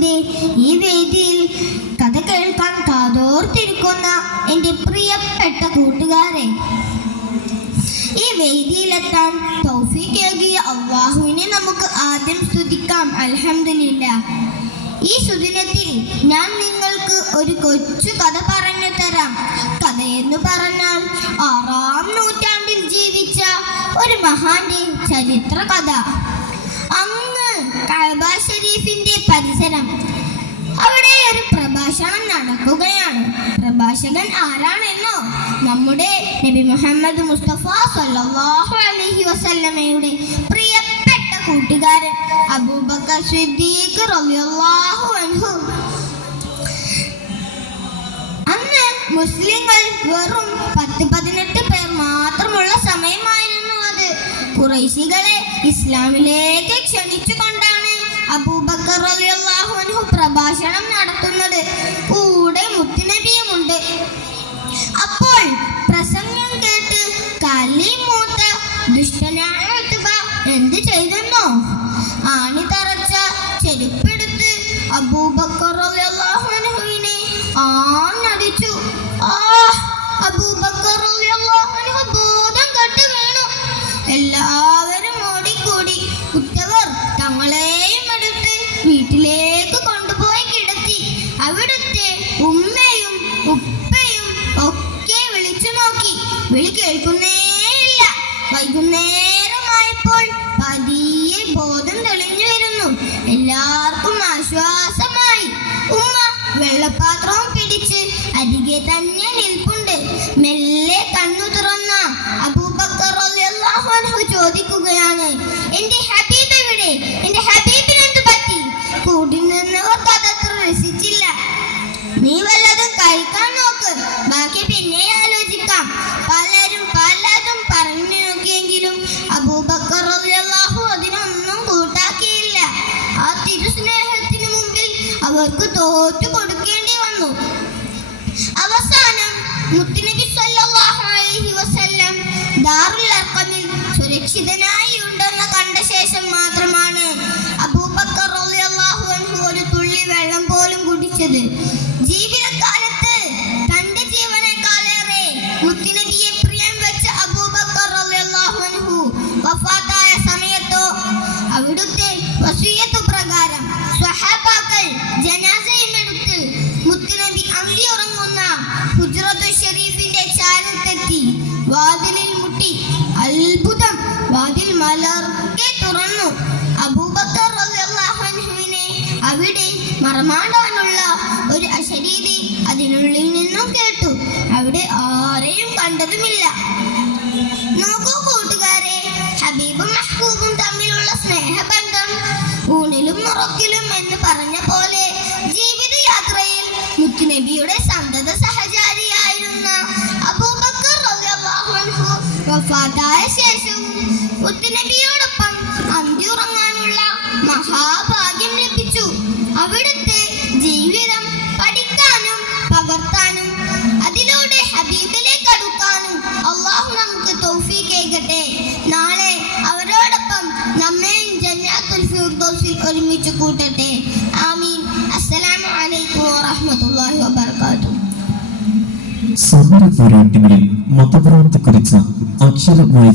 അള്ളാഹുവിന്റെ ഈ വേദിയിൽ കഥ കേൾക്കാൻ കാതോർത്തിരിക്കുന്ന എൻ്റെ പ്രിയപ്പെട്ട കൂട്ടുകാരെ, ഈ വേദിയിലെത്താൻ തൗഫീഖ് നൽകിയ അള്ളാഹുവിനെ നമുക്ക് ആദ്യം സ്തുതിക്കാം. അൽഹംദുലില്ലാഹ്. ഈ സുദിനത്തിൽ ഞാൻ നിങ്ങൾക്ക് ഒരു കൊച്ചു കഥ പറഞ്ഞു തരാം. കഥയെന്ന് പറഞ്ഞാൽ 6-ാം നൂറ്റാണ്ടിൽ ജീവിച്ച ഒരു മഹാന്റെ ചരിത്ര കഥ. അങ്ങ് കഅബ ശരീഫിന്റെ പരിസരം, അവിടെ ഒരു പ്രഭാഷണം നടക്കുകയാണ്. പ്രഭാഷകൻ ആരാണെന്നോ? നമ്മുടെ നബി മുഹമ്മദ് മുസ്തഫ സല്ലല്ലാഹു അലൈഹി വസല്ലമയുടെ പ്രിയപ്പെട്ട കൂട്ടുകാരൻ അബൂബക്കർ സിദ്ദീഖ് റളിയല്ലാഹു അൻഹു. അന്ന് മുസ്ലിങ്ങൾ വെറും 10-18 പേർ മാത്രമുള്ള സമയമായിരുന്നു അത്. ഖുറൈശികളെ ഇസ്ലാമിലേക്ക് ക്ഷണിച്ചുകൊണ്ടാണ് അബൂബക്കർ റളിയല്ലാഹു അൻഹു പ്രഭാഷണം നടത്തുന്നത്. കൂടെ മുത്തുനബിയുമുണ്ട്. അപ്പോൾ പ്രസംഗം കേട്ട് കലിമൂത്ത ദുഷ്ടനായ ഉത്ബ എന്ത് ചെയ്തെന്നോ? ആണി തറച്ച ചെരുപ്പെടുത്ത് അബൂബക്കർ റളിയല്ലാഹു അൻഹുവിനെ ആഞ്ഞടിച്ചു. അബൂബക്കർ റളിയല്ലാഹു അൻഹു ബോധം കെട്ട് വീണു. എല്ലാവരും ഓടിക്കൂടി. ഉറ്റവർ തങ്ങളെയും എടുത്ത് വീട്ടിലേക്ക് കൊണ്ടുപോയി കിടത്തി. അവിടുത്തെ ഉമ്മയും ഉപ്പയും ഒക്കെ വിളിച്ചു നോക്കി. വിളി കേൾക്കുന്നേയില്ല. വൈകുന്നേരമായപ്പോൾ പതിയെ ബോധം തെളിഞ്ഞു വരുന്നു. എല്ലാവർക്കും ആശ്വാസമായി. ഉമ്മ വെള്ളപ്പാത്രവും പിടിച്ച് അരികെ തന്നെ നിൽപ്പുണ്ട്. മെല്ലെ കണ്ണു തുറന്ന അബൂബക്കർ റളിയല്ലാഹു അൻഹു ചോദിക്കുകയാണ്, എന്റെ ഹബീബ് എവിടെ? എന്റെ ഹബീബിന് എന്ത് പറ്റി? കൂടി നിന്നവർക്ക് അതത്ര രസിച്ചില്ല. നീ വല്ലതും കഴിക്കാൻ നോക്ക്, ബാക്കി പിന്നെ ആലോചിക്കാം. പലരും പലതും പറഞ്ഞു നോക്കിയെങ്കിലും അബൂബക്കർ റളിയല്ലാഹു അതിനൊന്നും കൂട്ടാക്കിയില്ല. ആ തിരുസ്നേഹത്തിന് മുമ്പിൽ അവർക്ക് തോറ്റു കൊടുക്കേണ്ടി വന്നു. അവസാനം മുത്തുനബി സല്ലല്ലാഹു അലൈഹി വസല്ലം ദാറുൽ അർഖമിൽ സുരക്ഷിതനായി ഉണ്ടെന്ന് കണ്ട ശേഷം മാത്രമാണ് അബൂബക്കർ റളിയല്ലാഹു അൻഹു ഒരു തുള്ളി വെള്ളം പോലും കുടിച്ചത്. ജീവിതകാലത്ത് തന്റെ ജീവനേക്കാളേറെ മുത്തുനബിയെ പ്രിയം വെച്ച അബൂബക്കർ റളിയല്ലാഹു അൻഹു വഫാത്തായ സമയത്തോ അവിടുത്തെ വസിയ്യത്ത് പ്രകാരം സ്വഹാബാക്കൾ ജനാസയും എടുത്ത് മുത്തുനബി അന്തി ഉറങ്ങുന്ന ഹുജ്റത്തുൽ ഷരീഫിന്റെ ചാരത്തെത്തി വാതിലിൽ മുട്ടി. അത്ഭുതം! വാതിൽ മലർക്കെ തുറന്നു. അബൂബക്കർ റളിയല്ലാഹു അൻഹുവിനെ അവിടെ മറമാടാനുള്ള ഒരു അശരീരി അതിനുള്ളിൽ നിന്നും കേട്ടു. അവിടെ ആരെയും കണ്ടതുമില്ല. നോക്കൂ കൂട്ടുകാരെ, ഹബീബും മഹ്ബൂബും തമ്മിലുള്ള സ്നേഹബന്ധം ഊണിലും ഉറക്കിലും എന്ന് പറഞ്ഞ പോലെ ജീവിതയാത്രയിൽ മുത്തുനബിയുടെ സന്തത സഹചാരിയായിരുന്ന അബൂബക്കർ റളിയല്ലാഹു അൻഹു വഫാത്തായ ശേഷവും മുത്തുനബിയോടൊപ്പം അന്തി ഉറങ്ങാനുള്ള മഹാഭാഗ്യം ലഭിച്ചു. അവിടുത്തെ ജീവിതം പഠിക്കാനും പകർത്താനും അതിലൂടെ ഹബീബിലേക്ക് അടുക്കാനും അള്ളാഹു നമുക്ക് തൗഫീഖ് നൽകട്ടെ. നാളെ അവരോടൊപ്പം നമ്മെയും ജന്നാത്തുൽ ഫിർദൗസിൽ ഒരുമിച്ച് കൂട്ടട്ടെ. ആമീൻ. അസ്സലാമു അലൈക്കും വറഹ്മത്തുള്ളാഹി വബറകാതുഹു. സമര പോരാട്ടങ്ങളിൽ മതഭ്രാന്തി കുറിച്ച അക്ഷരമായി